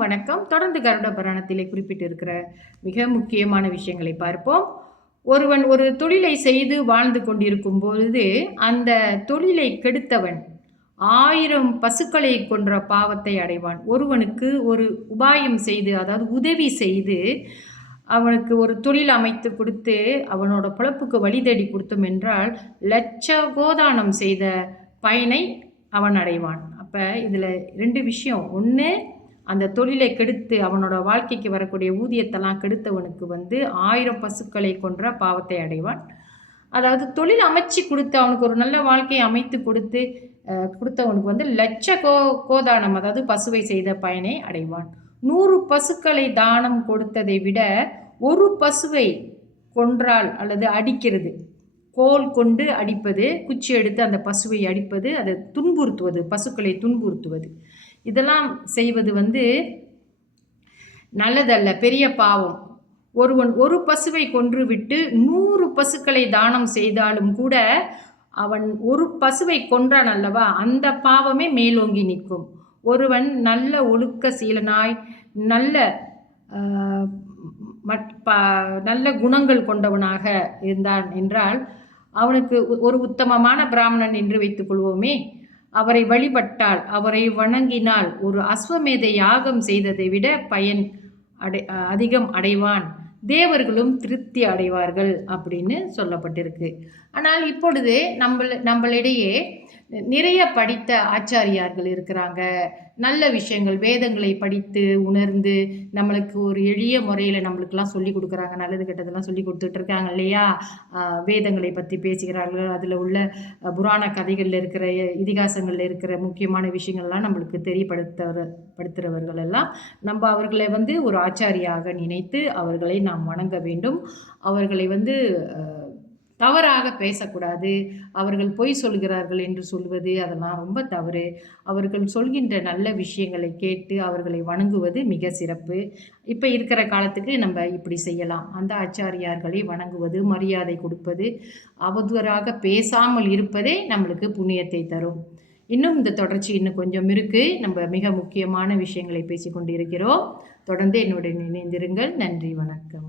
வணக்கம். தொடர்ந்து கருட புராணத்திலே குறிப்பிட்டிருக்கிற மிக முக்கியமான விஷயங்களை பார்ப்போம். ஒருவன் ஒரு தொழிலை செய்து வாழ்ந்து கொண்டிருக்கும் பொழுது அந்த தொழிலை கெடுத்தவன் 1000 பசுக்களை கொன்ற பாவத்தை அடைவான். ஒருவனுக்கு ஒரு உபாயம் செய்து, அதாவது உதவி செய்து, அவனுக்கு ஒரு தொழில் அமைத்து கொடுத்து அவனோட பிழப்புக்கு வழி தேடி கொடுத்தோம் என்றால் லட்ச கோதானம் செய்த பயனை அவன் அடைவான். அப்போ இதில் 2 விஷயம். ஒன்று, அந்த தொழிலை கெடுத்து அவனோட வாழ்க்கைக்கு வரக்கூடிய ஊதியத்தெல்லாம் கெடுத்தவனுக்கு 1000 பசுக்களை கொன்ற பாவத்தை அடைவான். அதாவது தொழில் அமைச்சு கொடுத்து அவனுக்கு ஒரு நல்ல வாழ்க்கையை அமைத்து கொடுத்தவனுக்கு லட்ச கோதானம், அதாவது பசுவை செய்த பயனை அடைவான். 100 பசுக்களை தானம் கொடுத்ததை விட ஒரு பசுவை கொன்றால் அல்லது அடிக்கிறது, கோல் கொண்டு அடிப்பது, குச்சி எடுத்து அந்த பசுவை அடிப்பது, அதை துன்புறுத்துவது, பசுக்களை துன்புறுத்துவது, இதெல்லாம் செய்வது நல்லதல்ல, பெரிய பாவம். ஒருவன் ஒரு பசுவை கொன்றுவிட்டு 100 பசுக்களை தானம் செய்தாலும் கூட அவன் ஒரு பசுவை கொன்றான் அல்லவா, அந்த பாவமே மேலோங்கி நிற்கும். ஒருவன் நல்ல ஒழுக்க சீலனாய் நல்ல குணங்கள் கொண்டவனாக இருந்தான் என்றால் அவனுக்கு ஒரு உத்தமமான பிராமணன் என்று வைத்துக் கொள்வோமே, அவரை வழிபட்டால், அவரை வணங்கினால் ஒரு அஸ்வமேத யாகம் செய்ததை விட பயன் அதிகம் அடைவான். தேவர்களும் திருப்தி அடைவார்கள் அப்படின்னு சொல்லப்பட்டிருக்கு. ஆனால் இப்பொழுது நம்மளிடையே நிறைய படித்த ஆச்சாரியார்கள் இருக்கிறாங்க. நல்ல விஷயங்கள், வேதங்களை படித்து உணர்ந்து நம்மளுக்கு ஒரு எளிய முறையில் நம்மளுக்கெல்லாம் சொல்லி கொடுக்குறாங்க. நல்லது கெட்டதெல்லாம் சொல்லி கொடுத்துட்டு இருக்காங்க இல்லையா. வேதங்களை பற்றி பேசுகிறார்கள். அதில் உள்ள புராண கதைகளில் இருக்கிற, இதிகாசங்களில் இருக்கிற முக்கியமான விஷயங்கள்லாம் நம்மளுக்கு தெரியப்படுத்துகிறவர்கள் எல்லாம் நம்ம அவர்களை ஒரு ஆச்சாரியாக நினைத்து அவர்களை நாம் வணங்க வேண்டும். அவர்களை தவறாக பேசக்கூடாது. அவர்கள் பொய் சொல்கிறார்கள் என்று சொல்வது அதெல்லாம் ரொம்ப தவறு. அவர்கள் சொல்கின்ற நல்ல விஷயங்களை கேட்டு அவர்களை வணங்குவது மிக சிறப்பு. இப்போ இருக்கிற காலத்துக்கு நம்ம இப்படி செய்யலாம். அந்த ஆச்சாரியார்களை வணங்குவது, மரியாதை கொடுப்பது, அவதூறாக பேசாமல் இருப்பதே நம்மளுக்கு புண்ணியத்தை தரும். இன்னும் இந்த தொடர்ச்சி இன்னும் கொஞ்சம் இருக்குது. நம்ம மிக முக்கியமான விஷயங்களை பேசிக்கொண்டு இருக்கிறோம். தொடர்ந்து என்னுடன் இணைந்திருங்கள். நன்றி, வணக்கம்.